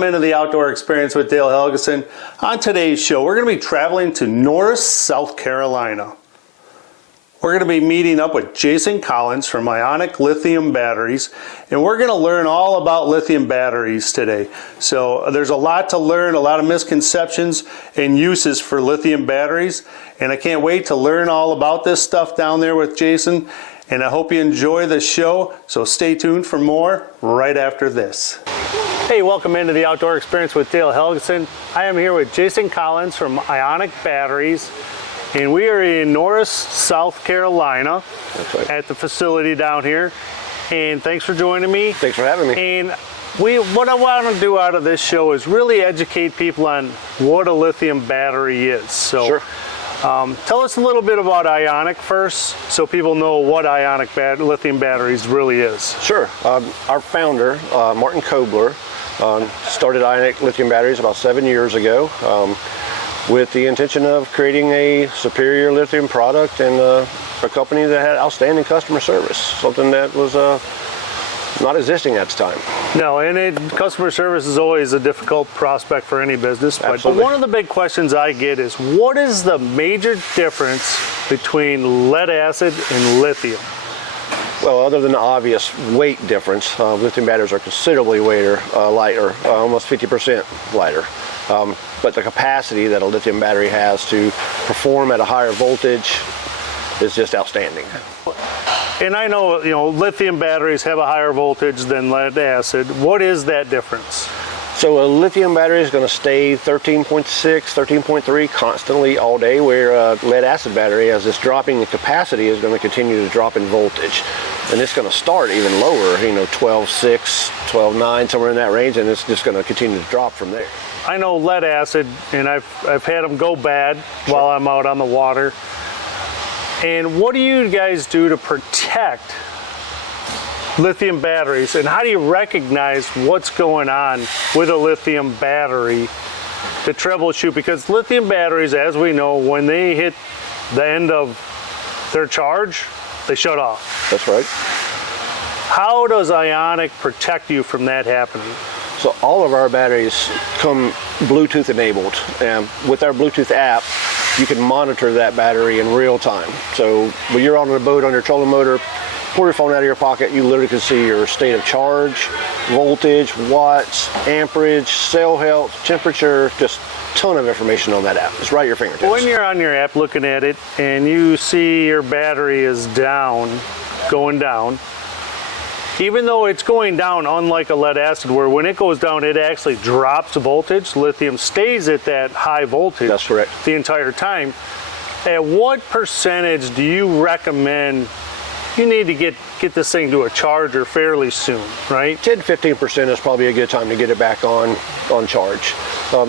welcome into the Outdoor Experience with Dale Helgeson. On today's show, we're going to be traveling to Norris, South Carolina. We're going to be meeting up with Jason Collins from Ionic Lithium Batteries, and we're going to learn all about lithium batteries today. So there's a lot to learn, a lot of misconceptions and uses for lithium batteries, and I can't wait to learn all about this stuff down there with Jason, and I hope you enjoy the show, so stay tuned for more right after this. Hey, welcome into the Outdoor Experience with Dale Helgeson. I am here with Jason Collins from Ionic Batteries. And we are in Norris, South Carolina. That's right. At the facility down here. And thanks for joining me. Thanks for having me. And what I want to do out of this show is really educate people on what a lithium battery is. So, sure. Tell us a little bit about Ionic first, so people know what Ionic Lithium Batteries really is. Sure. Our founder, Martin Kobler, started Ionic Lithium Batteries about 7 years ago. With the intention of creating a superior lithium product and a company that had outstanding customer service, something that was not existing at the time. No, and customer service is always a difficult prospect for any business. But one of the big questions I get is, what is the major difference between lead acid and lithium? Well, other than the obvious weight difference, lithium batteries are considerably lighter, almost 50% lighter. But the capacity that a lithium battery has to perform at a higher voltage is just outstanding. And I know, lithium batteries have a higher voltage than lead acid. What is that difference? So a lithium battery is going to stay 13.6, 13.3 constantly all day, where a lead acid battery, as it's dropping in capacity, is going to continue to drop in voltage. And it's going to start even lower, 12.6, 12.9, somewhere in that range, and it's just going to continue to drop from there. I know lead acid, and I've had them go bad while I'm out on the water. And what do you guys do to protect lithium batteries, and how do you recognize what's going on with a lithium battery to troubleshoot? Because lithium batteries, as we know, when they hit the end of their charge, they shut off. That's right. How does Ionic protect you from that happening? So all of our batteries come Bluetooth enabled, and with our Bluetooth app, you can monitor that battery in real time. So when you're on a boat on your trolling motor, pull your phone out of your pocket, you literally can see your state of charge, voltage, watts, amperage, cell health, temperature, just a ton of information on that app. It's right at your fingertips. When you're on your app looking at it and you see your battery is going down, even though it's going down, unlike a lead acid, where when it goes down, it actually drops voltage, lithium stays at that high voltage. That's correct. The entire time. At what percentage do you recommend you need to get this thing to a charger fairly soon, right? 10-15% is probably a good time to get it back on charge.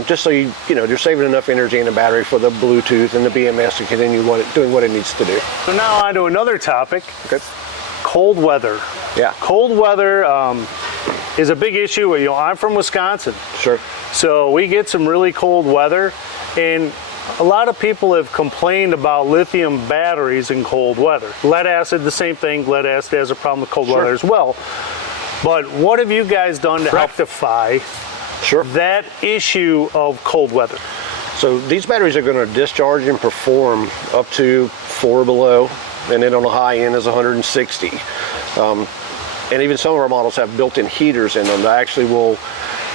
Just so you're saving enough energy in the battery for the Bluetooth and the BMS to continue doing what it needs to do. So now on to another topic. Okay. Cold weather. Yeah. Cold weather is a big issue. I'm from Wisconsin. Sure. So we get some really cold weather, and a lot of people have complained about lithium batteries in cold weather. Lead acid, the same thing. Lead acid has a problem with cold weather as well. But what have you guys done to rectify that issue of cold weather? So these batteries are going to discharge and perform up to 4 below, and then on the high end is 160. And even some of our models have built-in heaters in them that actually will,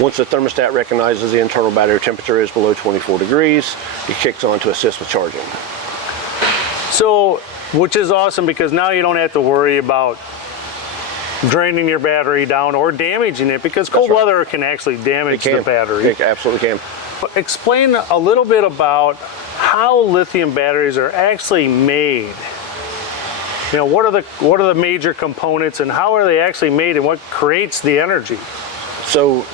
once the thermostat recognizes the internal battery temperature is below 24 degrees, it kicks on to assist with charging. So, which is awesome, because now you don't have to worry about draining your battery down or damaging it, because cold weather can actually damage the battery. It absolutely can. Explain a little bit about how lithium batteries are actually made. What are the major components, and how are they actually made, and what creates the energy? So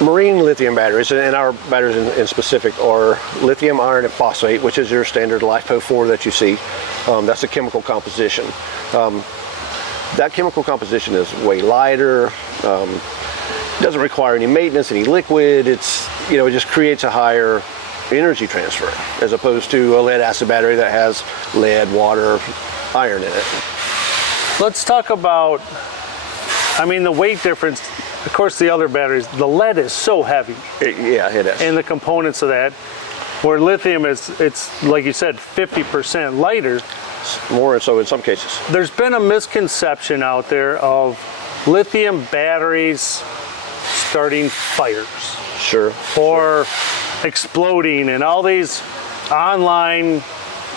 marine lithium batteries, and our batteries in specific, are lithium iron and phosphate, which is your standard LiFePO4 that you see. That's the chemical composition. That chemical composition is way lighter, doesn't require any maintenance, any liquid. It just creates a higher energy transfer, as opposed to a lead acid battery that has lead, water, iron in it. Let's talk about, the weight difference. of course, the other batteries, the lead is so heavy. Yeah, it is. And the components of that, where lithium it's like you said, 50% lighter. More so in some cases. There's been a misconception out there of lithium batteries starting fires. Sure. Or exploding, and all these online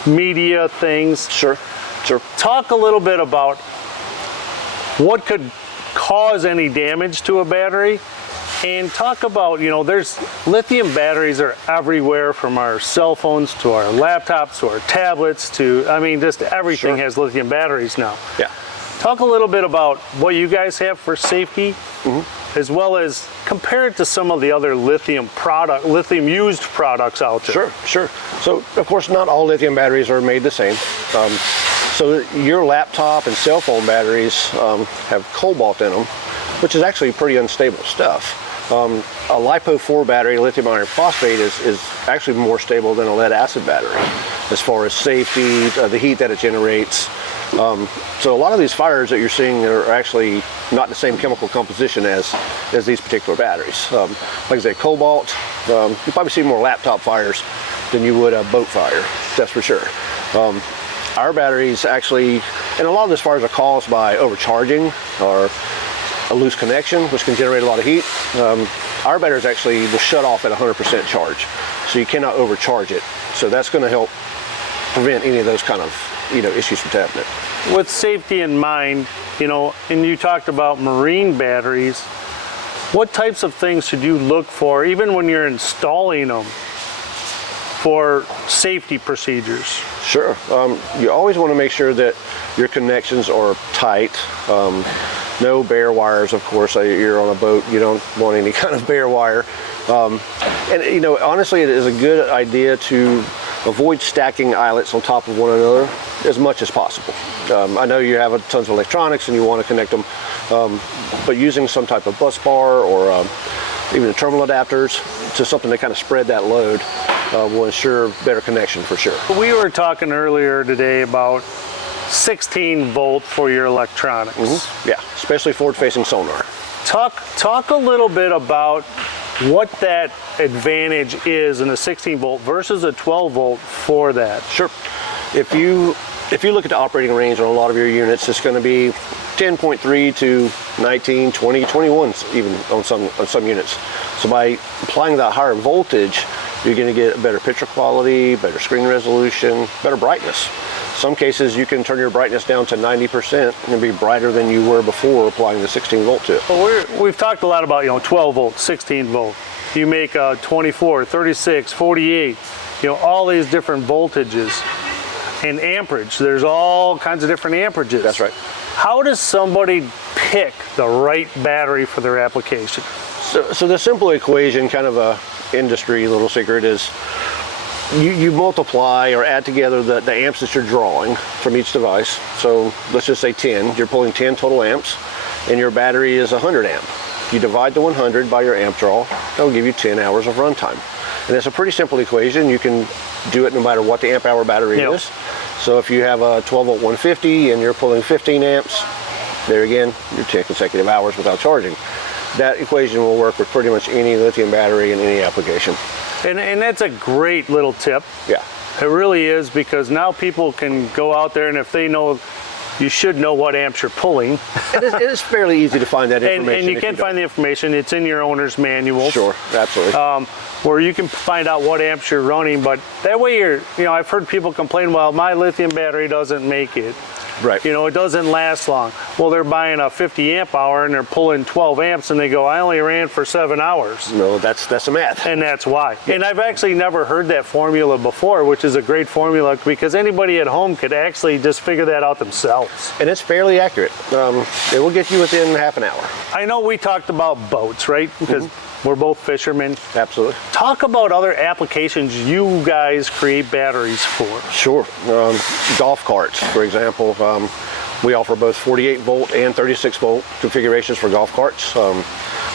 media things. Sure. Talk a little bit about what could cause any damage to a battery, and talk about, there's lithium batteries are everywhere, from our cell phones to our laptops to our tablets to, just everything has lithium batteries now. Yeah. Talk a little bit about what you guys have for safety, as well as compare it to some of the other lithium used products out there. Sure. So, of course, not all lithium batteries are made the same. So your laptop and cell phone batteries have cobalt in them, which is actually pretty unstable stuff. A LiPo-4 battery, lithium iron phosphate, is actually more stable than a lead acid battery as far as safety, the heat that it generates. So a lot of these fires that you're seeing are actually not the same chemical composition as these particular batteries. Like I say, cobalt, you probably see more laptop fires than you would a boat fire, that's for sure. Our batteries actually, and a lot of these fires are caused by overcharging or a loose connection, which can generate a lot of heat. Our batteries actually will shut off at 100% charge, so you cannot overcharge it. So that's going to help prevent any of those kind of issues from happening. With safety in mind, and you talked about marine batteries, what types of things should you look for, even when you're installing them, for safety procedures? Sure. You always want to make sure that your connections are tight. No bare wires, of course. You're on a boat, you don't want any kind of bare wire. And honestly, it is a good idea to avoid stacking eyelets on top of one another as much as possible. I know you have tons of electronics and you want to connect them, but using some type of bus bar or even the terminal adapters to something to kind of spread that load will ensure better connection for sure. We were talking earlier today about 16 volt for your electronics. Yeah, especially forward-facing sonar. Talk a little bit about what that advantage is in a 16 volt versus a 12 volt for that. Sure. If you look at the operating range on a lot of your units, it's going to be 10.3 to 19, 20, 21 even on some units. So by applying that higher voltage, you're going to get better picture quality, better screen resolution, better brightness. Some cases you can turn your brightness down to 90% and be brighter than you were before applying the 16 volt to it. Well, we've talked a lot about 12 volt, 16 volt. You make 24, 36, 48, all these different voltages and amperage. There's all kinds of different amperages. That's right. How does somebody pick the right battery for their application? So the simple equation, kind of a industry little secret, is you multiply or add together the amps that you're drawing from each device. So let's just say 10. You're pulling 10 total amps, and your battery is 100 amp. You divide the 100 by your amp draw, that'll give you 10 hours of runtime. And it's a pretty simple equation. You can do it no matter what the amp hour battery is. So if you have a 12 volt 150 and you're pulling 15 amps, there again, you're 10 consecutive hours without charging. That equation will work with pretty much any lithium battery in any application. And that's a great little tip. Yeah. It really is, because now people can go out there, and if they know, you should know what amps you're pulling. It is fairly easy to find that information. And you can find the information. It's in your owner's manual. Sure, absolutely. Where you can find out what amps you're running, but that way I've heard people complain, well, my lithium battery doesn't make it. Right. It doesn't last long. Well, they're buying a 50 amp hour and they're pulling 12 amps and they go, I only ran for 7 hours. No, that's the math. And that's why. Yeah. And I've actually never heard that formula before, which is a great formula, because anybody at home could actually just figure that out themselves. And it's fairly accurate. It will get you within half an hour. I know we talked about boats, right? Because we're both fishermen. Absolutely. Talk about other applications you guys create batteries for. Sure. Golf carts, for example. We offer both 48 volt and 36 volt configurations for golf carts.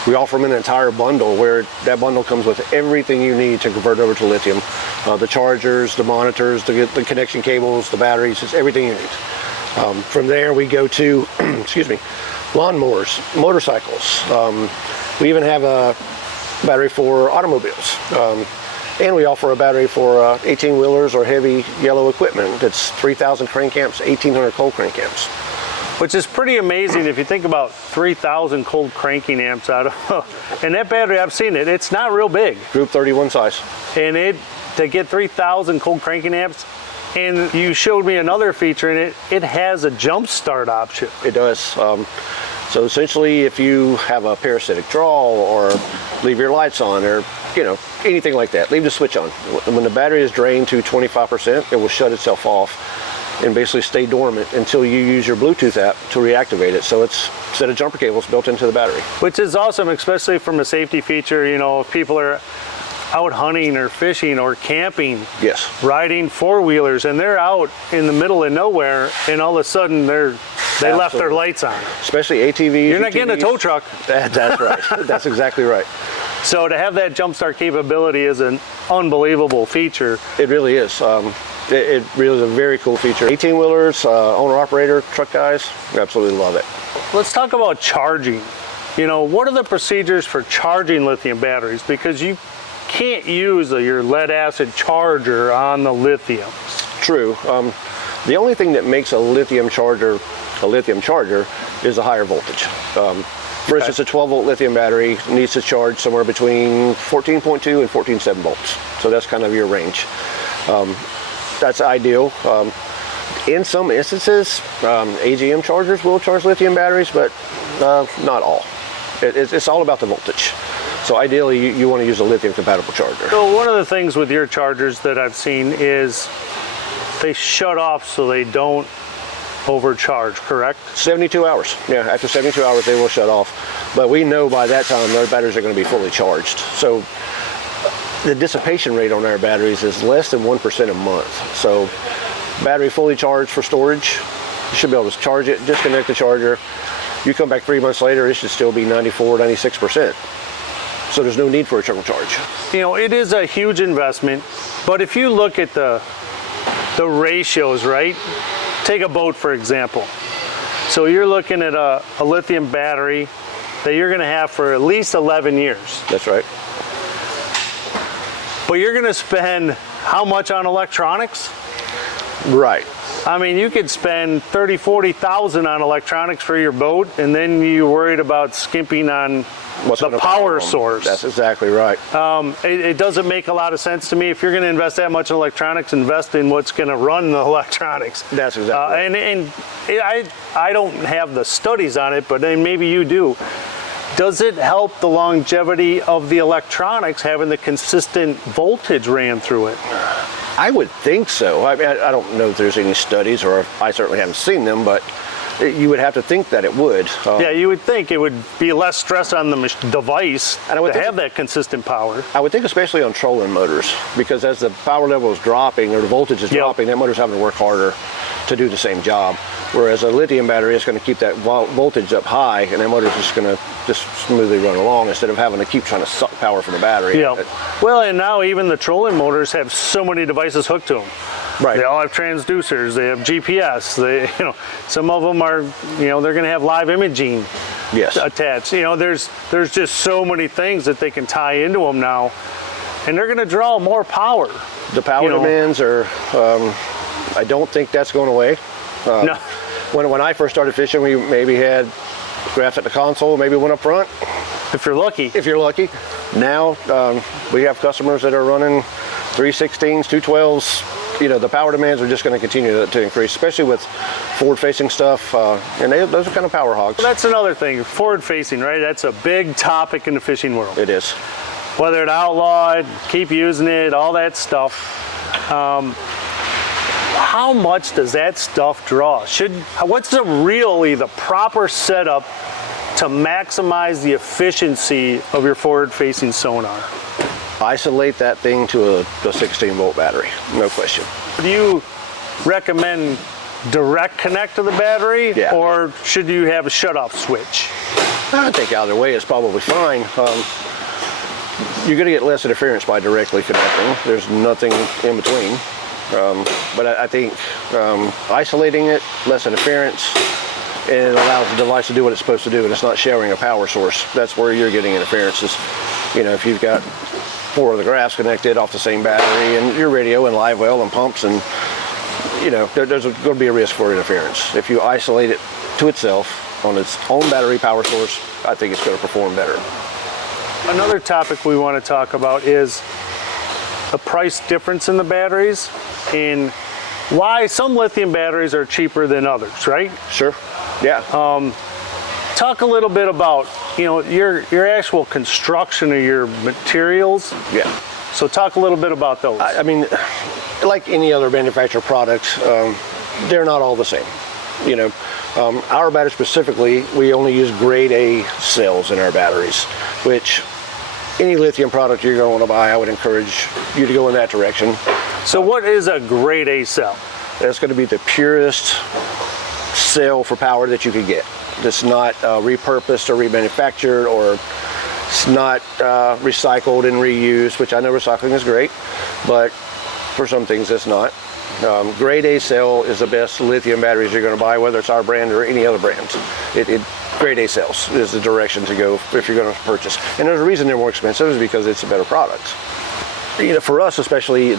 We offer them an entire bundle, where that bundle comes with everything you need to convert over to lithium. The chargers, the monitors, the connection cables, the batteries, just everything you need. From there we go to, excuse me, lawnmowers, motorcycles. We even have a battery for automobiles. And we offer a battery for 18-wheelers or heavy yellow equipment. It's 3,000 crank amps, 1,800 cold crank amps. Which is pretty amazing if you think about 3,000 cold cranking amps out of, and that battery, I've seen it, it's not real big. Group 31 size. And to get 3,000 cold cranking amps, and you showed me another feature in it, it has a jump start option. It does. So essentially, if you have a parasitic draw or leave your lights on or, you know, anything like that, leave the switch on. When the battery is drained to 25%, it will shut itself off and basically stay dormant until you use your Bluetooth app to reactivate it. So it's a set of jumper cables built into the battery. Which is awesome, especially from a safety feature. You know, if people are out hunting or fishing or camping, yes, riding four-wheelers, and they're out in the middle of nowhere, and all of a sudden they left their lights on. Especially ATVs. You're not getting a tow truck. That's right. That's exactly right. So to have that jump start capability is an unbelievable feature. It really is. It really is a very cool feature. 18-wheelers, owner-operator, truck guys, absolutely love it. Let's talk about charging. You know, what are the procedures for charging lithium batteries? Because you can't use your lead acid charger on the lithium. True. The only thing that makes a lithium charger is a higher voltage. For instance, a 12-volt lithium battery needs to charge somewhere between 14.2 and 14.7 volts. So that's kind of your range. That's ideal. In some instances, AGM chargers will charge lithium batteries, but not all. It's all about the voltage. So ideally, you want to use a lithium compatible charger. So one of the things with your chargers that I've seen is they shut off so they don't overcharge, correct? 72 hours. Yeah, after 72 hours, they will shut off. But we know by that time, their batteries are going to be fully charged. So the dissipation rate on our batteries is less than 1% a month. So battery fully charged for storage, you should be able to charge it, disconnect the charger. You come back 3 months later, it should still be 94, 96%. So there's no need for a trickle charge. You know, it is a huge investment, but if you look at the ratios, right? Take a boat, for example. So you're looking at a lithium battery that you're going to have for at least 11 years. That's right. But you're going to spend how much on electronics? Right. I mean, you could spend 30, 40,000 on electronics for your boat, and then you're worried about skimping on the power source. That's exactly right. It doesn't make a lot of sense to me. If you're going to invest that much in electronics, invest in what's going to run the electronics. That's exactly right. And I don't have the studies on it, but then maybe you do. Does it help the longevity of the electronics having the consistent voltage ran through it? I would think so. I mean, I don't know if there's any studies, or I certainly haven't seen them, but you would have to think that it would. Yeah, you would think it would be less stress on the device to have that consistent power. I would think especially on trolling motors, because as the power level is dropping or the voltage is dropping, that motor's having to work harder to do the same job. Whereas a lithium battery is going to keep that voltage up high, and that motor's just going to just smoothly run along instead of having to keep trying to suck power from the battery. Yeah. Well, and now even the trolling motors have so many devices hooked to them. Right. They all have transducers. They have GPS. They, some of them are, they're going to have live imaging attached. There's just so many things that they can tie into them now, and they're going to draw more power. The power demands are. I don't think that's going away. No. When I first started fishing, we maybe had graphs at the console, maybe one up front. If you're lucky. If you're lucky. Now we have customers that are running 316s, 212s. The power demands are just going to continue to increase, especially with forward-facing stuff, and those are kind of power hogs. That's another thing, forward-facing, right? That's a big topic in the fishing world. It is. Whether to outlaw it, keep using it, all that stuff. How much does that stuff draw? What's really the proper setup to maximize the efficiency of your forward-facing sonar? Isolate that thing to a 16-volt battery, no question. Do you recommend direct connect to the battery, or should you have a shut-off switch? I think either way is probably fine. You're going to get less interference by directly connecting. There's nothing in between. But I think isolating it, less interference, and it allows the device to do what it's supposed to do, and it's not sharing a power source. That's where you're getting interferences. You know, if you've got 4 other graphs connected off the same battery, and your radio and live well and pumps, and you know, there's going to be a risk for interference. If you isolate it to itself on its own battery power source, I think it's going to perform better. Another topic we want to talk about is the price difference in the batteries and why some lithium batteries are cheaper than others, right? Sure. Yeah. Talk a little bit about, you know, your actual construction of your materials. Yeah. So talk a little bit about those. I mean, like any other manufactured products, they're not all the same. You know, our batteries specifically, we only use grade A cells in our batteries, which any lithium product you're going to want to buy, I would encourage you to go in that direction. So what is a grade A cell? That's going to be the purest cell for power that you could get. It's not repurposed or remanufactured, or it's not recycled and reused, which I know recycling is great, but for some things it's not. Grade A cell is the best lithium batteries you're going to buy, whether it's our brand or any other brand. Grade A cells is the direction to go if you're going to purchase. And there's a reason they're more expensive, is because it's a better product. You know, for us especially,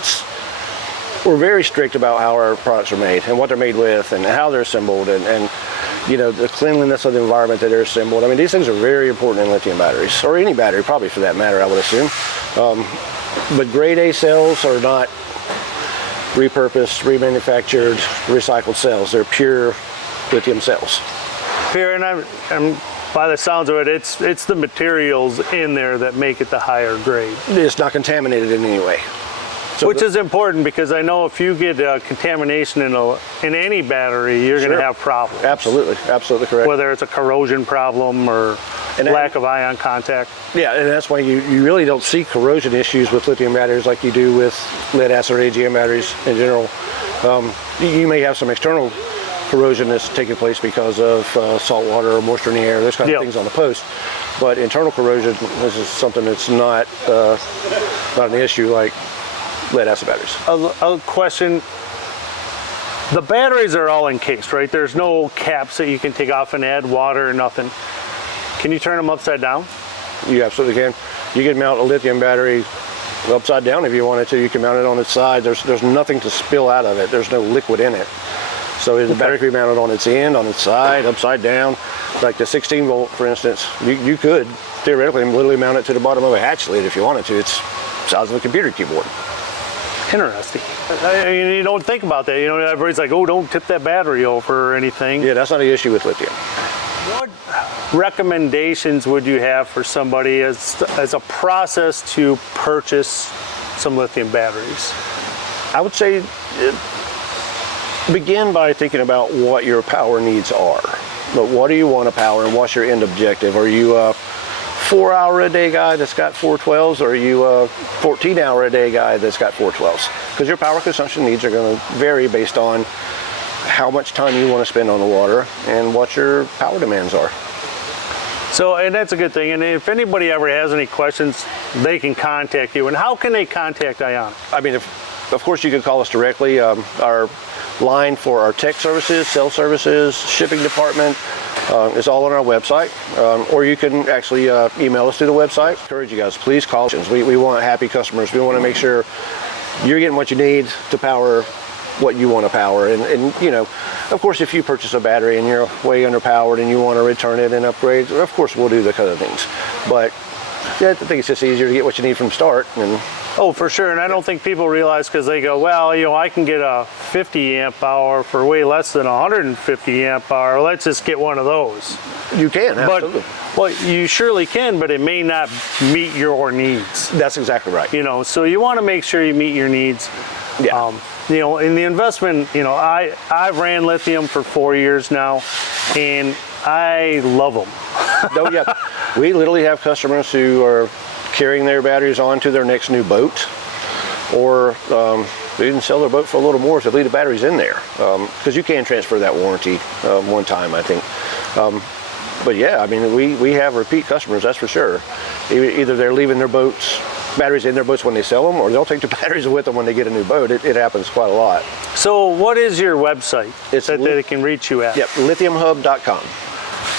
we're very strict about how our products are made and what they're made with and how they're assembled, and you know, the cleanliness of the environment that they're assembled. I mean, these things are very important in lithium batteries, or any battery probably for that matter, I would assume. But grade A cells are not repurposed, remanufactured, recycled cells. They're pure lithium cells. Pure, and I'm by the sounds of it, it's the materials in there that make it the higher grade. It's not contaminated in any way. So which is important, because I know if you get contamination in any battery, you're going to have problems. Absolutely, absolutely correct. Whether it's a corrosion problem or lack of ion contact. Yeah, and that's why you really don't see corrosion issues with lithium batteries like you do with lead acid or AGM batteries in general. You may have some external corrosion that's taking place because of salt water or moisture in the air, those kind of things on the post. But internal corrosion, this is something that's not an issue like lead acid batteries. A question. The batteries are all encased, right? There's no caps that you can take off and add water or nothing. Can you turn them upside down? You absolutely can. You can mount a lithium battery upside down if you wanted to. You can mount it on its side. There's nothing to spill out of it. There's no liquid in it. So the battery can be mounted on its end, on its side, upside down. Like the 16 volt, for instance, you could theoretically literally mount it to the bottom of a hatch lid if you wanted to. It's the size of a computer keyboard. Interesting. I mean, you don't think about that. You know, everybody's like, oh, don't tip that battery over or anything. Yeah, that's not an issue with lithium. What recommendations would you have for somebody as a process to purchase some lithium batteries? I would say begin by thinking about what your power needs are. But what do you want to power, and what's your end objective? Are you a 4-hour-a-day guy that's got 412s, or are you a 14-hour-a-day guy that's got 412s? Because your power consumption needs are going to vary based on how much time you want to spend on the water and what your power demands are. So, and that's a good thing. And if anybody ever has any questions, they can contact you. And how can they contact Ionic? I mean, of course, you can call us directly. Our line for our tech services, sales services, shipping department is all on our website. Or you can actually email us through the website. I encourage you guys, please call us. We want happy customers. We want to make sure you're getting what you need to power what you want to power. And you know, of course, if you purchase a battery and you're way underpowered and you want to return it and upgrade, of course we'll do the kind of things. But yeah, I think it's just easier to get what you need from the start. And oh, for sure. And I don't think people realize, because they go, well, you know, I can get a 50 amp hour for way less than 150 amp hour. Let's just get one of those. You can, absolutely. Well, you surely can, but it may not meet your needs. That's exactly right. You know, so you want to make sure you meet your needs. Yeah. You know, in the investment, you know, I've ran lithium for 4 years now, and I love them. Oh, yeah. We literally have customers who are carrying their batteries onto their next new boat, or they even sell their boat for a little more if they leave the batteries in there, because you can transfer that warranty one time, I think. But yeah, I mean, we have repeat customers, that's for sure. Either they're leaving their boats, batteries in their boats when they sell them, or they'll take the batteries with them when they get a new boat. It happens quite a lot. So what is your website It's that they can reach you at? Yep, lithiumhub.com.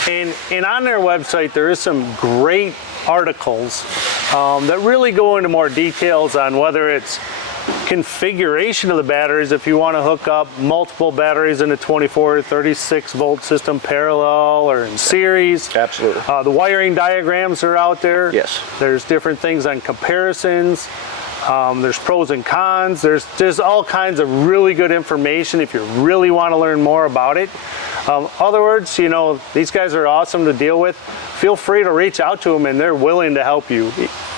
And on their website, there is some great articles that really go into more details on whether it's configuration of the batteries, if you want to hook up multiple batteries in a 24 or 36 volt system parallel or in series. Absolutely. The wiring diagrams are out there. Yes. There's different things on comparisons. There's pros and cons. There's all kinds of really good information if you really want to learn more about it. Other words, you know, these guys are awesome to deal with. Feel free to reach out to them and they're willing to help you.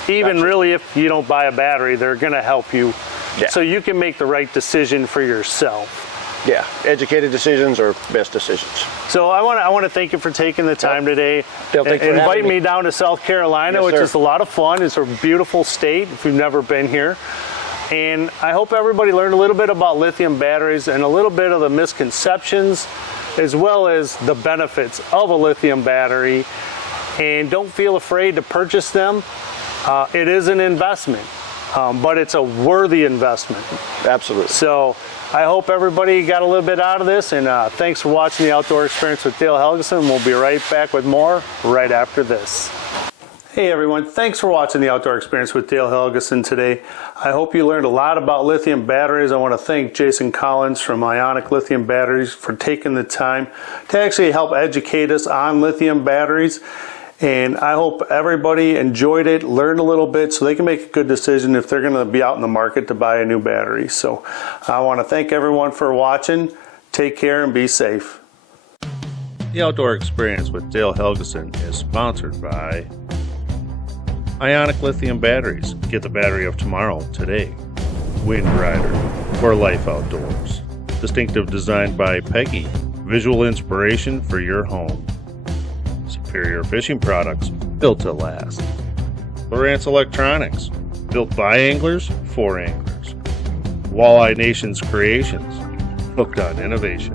Even Absolutely. really if you don't buy a battery, they're going to help you. Yeah. So you can make the right decision for yourself. Yeah, educated decisions are best decisions. So I want to thank you for taking the time today. Dale, thank you for Invite having me me down to South Carolina, Yes, which sir. is a lot of fun. It's a beautiful state if you've never been here. And I hope everybody learned a little bit about lithium batteries and a little bit of the misconceptions as well as the benefits of a lithium battery. And don't feel afraid to purchase them. It is an investment, but it's a worthy investment. Absolutely. So I hope everybody got a little bit out of this, and thanks for watching the Outdoor Experience with Dale Helgeson. We'll be right back with more right after this. Hey everyone, thanks for watching the Outdoor Experience with Dale Helgeson today. I hope you learned a lot about lithium batteries. I want to thank Jason Collins from Ionic Lithium Batteries for taking the time to actually help educate us on lithium batteries. And I hope everybody enjoyed it, learned a little bit so they can make a good decision if they're going to be out in the market to buy a new battery. So I want to thank everyone for watching. Take care and be safe. The Outdoor Experience with Dale Helgeson is sponsored by Ionic Lithium Batteries. Get the battery of tomorrow today. Wind Rider for life outdoors. Distinctive design by Peggy. Visual inspiration for your home. Superior fishing products built to last. Lowrance Electronics, built by anglers for anglers. Walleye Nation's Creations, hooked on innovation.